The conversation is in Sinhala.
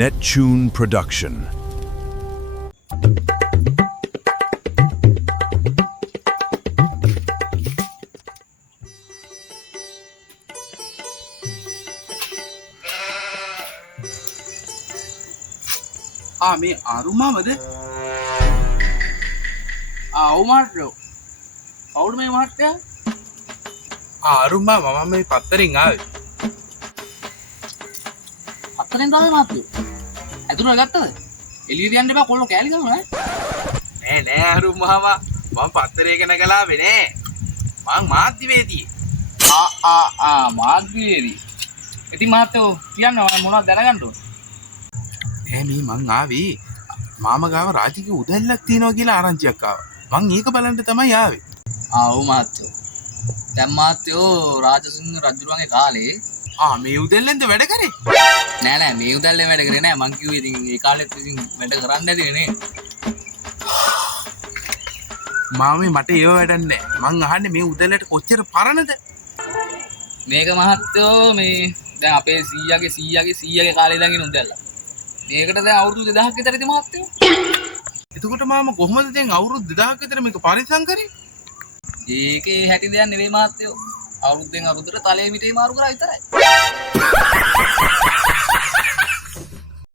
Nettune Production. මේ අරුමාවද? ඔව් මහත්තයෝ. කවුද මේ මහත්තයා? අරුමා මම මේ පත්තරෙන් ආවේ. පත්තරෙන් ආවේ මහත්තයෝ. ඇතුළට ගත්තද? එළියට යන්න එපා කොල්ලෝ කෑලි ගන්නවා ඈ. නෑ අරුමාවා මම පත්තරේ ගැන ගලාවේ නෑ. මං මාධ්‍යවේදී. මාධ්‍යවේදී. ඉතින් මහත්තයෝ කියන්න මොනවද දැනගන්න ඕන? නෑ මේ මං ආවේ මාම ගාව රාජකීය උදැල්ලක් තියෙනවා කියලා ආරංචියක් ආවා. මං ඒක බලන්න තමයි ආවේ. ඔව් මහත්තයෝ. දැන් මහත්තයෝ රාජසිංහ රජුගේ කාලේ මේ උදැල්ලෙන්ද වැඩ කරේ? නෑ මේ උදැල්ලෙන් වැඩ කරේ නෑ. මං කිව්වේ ඉතින් ඒ කාලෙත් ඉතින් වැඩ කරන්න ඇතිනේ නේ. මාමේ මට ඒව වැඩක් නෑ. මං අහන්නේ මේ උදැල්ලට කොච්චර පරණද? මේක මහත්තයෝ මේ දැන් අපේ සීයාගේ කාලේ ඉඳන් ඉන්න උදැල්ල. මේකට දැන් අවුරුදු 2000ක් විතර ඉති මහත්තයෝ. එතකොට මාම කොහොමද දැන් අවුරුදු 2000ක් විතර මේක පරිසම් කරේ? ඒකේ හැටි දෙයක් නෙවෙයි මහත්තයෝ. අවුරුද්දෙන් අවුරුද්දට තලයේ මිටේ මාරු කරා විතරයි.